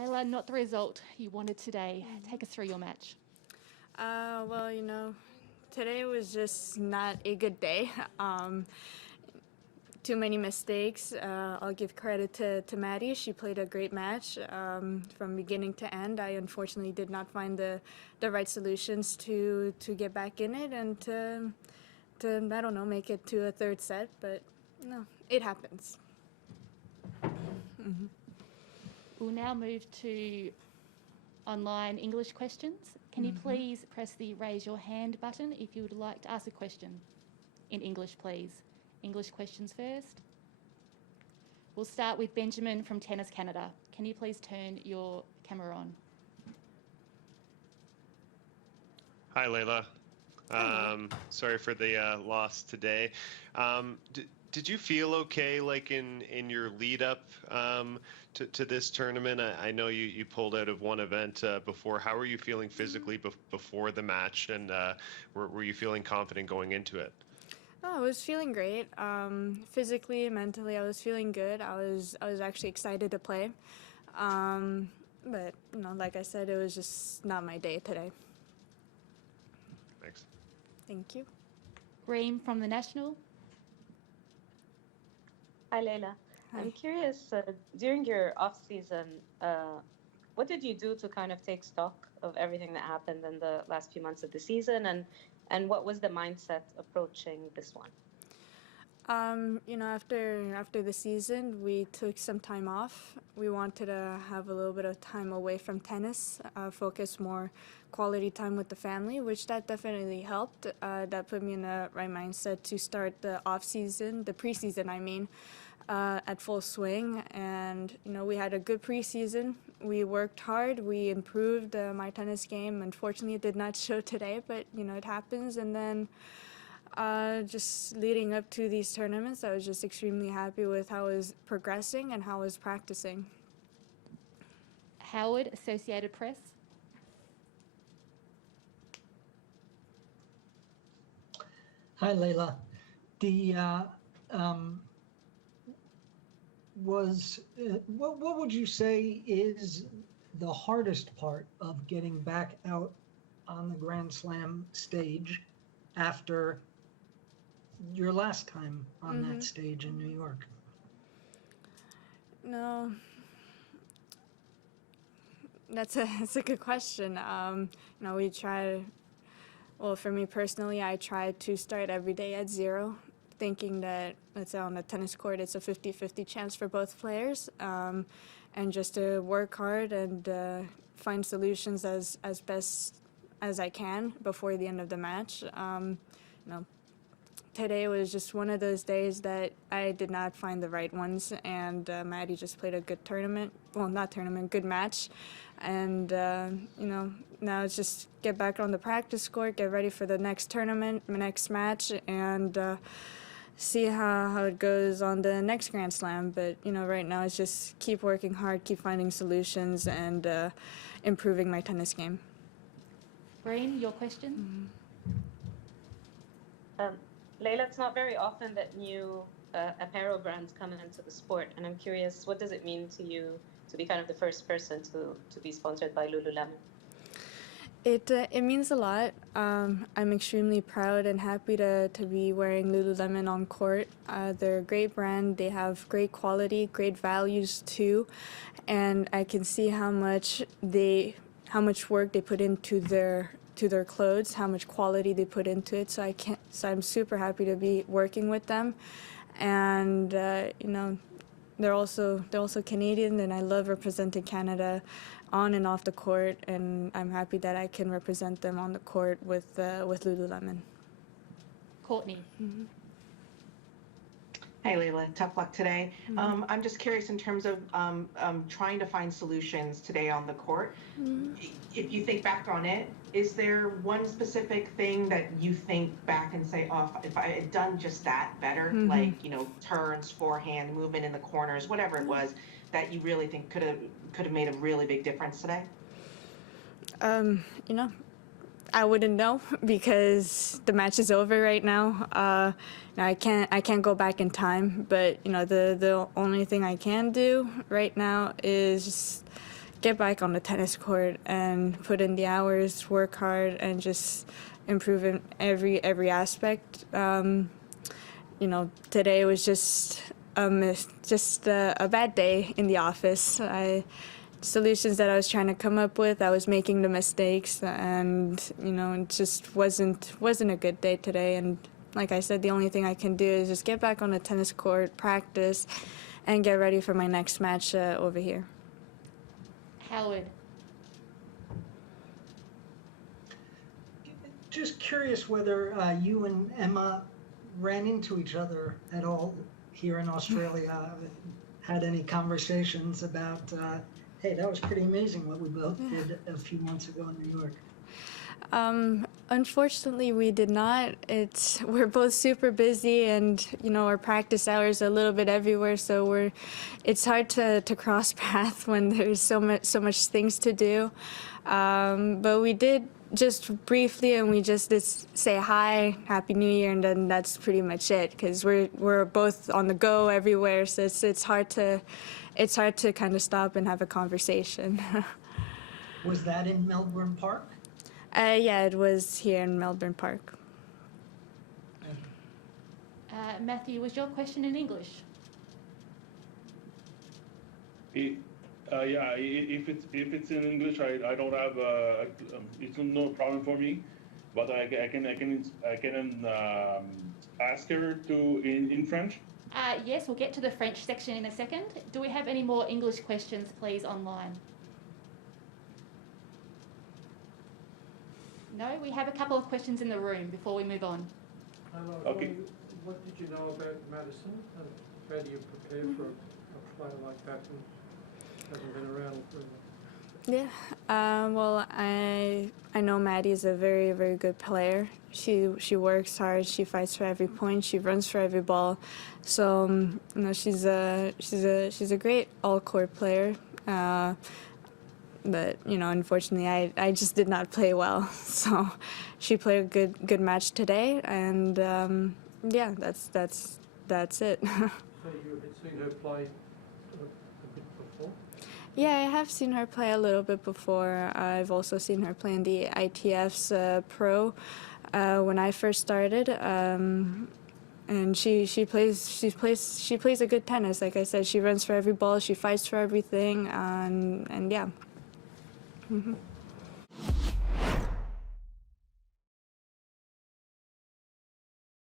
Leylah, not the result you wanted today. Take us through your match. Well, today was just not a good day. Too many mistakes. I'll give credit to Maddie. She played a great match from beginning to end. I unfortunately did not find the right solutions to get back in it and to I don't know, make it to a third set, but no, it happens. We'll now move to online English questions. Can you please press the raise your hand button if you would like to ask a question in English, please. English questions first. We'll start with Benjamin from Tennis Canada. Can you please turn your camera on? Hi, Leylah. Sorry for the loss today. Did you feel okay, like in your lead up to this tournament? I know you pulled out of one event before. How were you feeling physically before the match, and were you feeling confident going into it? Oh, I was feeling great. Physically, mentally, I was feeling good. I was actually excited to play. But like I said, it was just not my day today. Thanks. Thank you. Reem from the National. Hi, Leylah. Hi. I'm curious, during your off-season, what did you do to kind of take stock of everything that happened in the last few months of the season, and what was the mindset approaching this one? After the season, we took some time off. We wanted to have a little bit of time away from tennis, focus more quality time with the family, which that definitely helped. That put me in the right mindset to start the off-season, the preseason, I mean, at full swing. And, we had a good preseason. We worked hard. We improved my tennis game. Unfortunately, it did not show today, but, it happens. And then just leading up to these tournaments, I was just extremely happy with how I was progressing and how I was practicing. Howard, Associated Press. Hi, Leylah. What would you say is the hardest part of getting back out on the Grand Slam stage after your last time on that stage in New York? No, that's a good question. We try. Well, for me personally, I try to start every day at zero, thinking that, let's say on the tennis court, it's a 50-50 chance for both players, and just to work hard and find solutions as best as I can before the end of the match. Today was just one of those days that I did not find the right ones, and Maddie just played a good tournament. Well, not tournament, good match. And, now it's just get back on the practice court, get ready for the next tournament, next match, and see how it goes on the next Grand Slam. But, right now it's just keep working hard, keep finding solutions, and improving my tennis game. Reem, your question? Leylah, it's not very often that new apparel brands come into the sport, and I'm curious, what does it mean to you to be kind of the first person to be sponsored by Lululemon? It means a lot. I'm extremely proud and happy to be wearing Lululemon on court. They're a great brand. They have great quality, great values too, and I can see how much work they put into their clothes, how much quality they put into it. So I'm super happy to be working with them, and they're also Canadian, and I love representing Canada on and off the court, and I'm happy that I can represent them on the court with Lululemon. Courtney. Hey, Leylah, tough luck today. I'm just curious in terms of trying to find solutions today on the court. If you think back on it, is there one specific thing that you think back and say, oh, if I had done just that better, like, turns, forehand, movement in the corners, whatever it was, that you really think could have made a really big difference today? I wouldn't know because the match is over right now. I can't go back in time, but the only thing I can do right now is just get back on the tennis court and put in the hours, work hard, and just improve in every aspect. You know, today was just a bad day in the office. Solutions that I was trying to come up with, I was making the mistakes, and you know, it just wasn't a good day today. And like I said, the only thing I can do is just get back on the tennis court, practice, and get ready for my next match over here. Howard. Just curious whether you and Emma ran into each other at all here in Australia. Had any conversations about, hey, that was pretty amazing what we both did a few months ago in New York? Unfortunately, we did not. We're both super busy, and you know, our practice hours are a little bit everywhere, so it's hard to cross paths when there's so much things to do. But we did just briefly, and we just did say hi, Happy New Year, and then that's pretty much it. Because we're both on the go everywhere, so it's hard to kind of stop and have a conversation. Was that in Melbourne Park? Yeah, it was here in Melbourne Park. Matthew, was your question in English? Yeah, if it's in English, I don't have it's no problem for me, but I can ask her to in French. Yes, we'll get to the French section in a second. Do we have any more English questions, please, online? No, we have a couple of questions in the room before we move on. Okay. What did you know about Madison, and how do you prepare for a player like that who hasn't been around for? Yeah, well, I know Maddie's a very, very good player. She works hard. She fights for every point. She runs for every ball. So you know, she's a great all-court player. But you know, unfortunately, I just did not play well. So she played a good match today, and yeah, that's it. So you had seen her play a bit before? Yeah, I have seen her play a little bit before. I've also seen her play in the ITF's Pro when I first started. And she plays a good tennis. Like I said, she runs for every ball. She fights for everything. And yeah. Mm-hmm.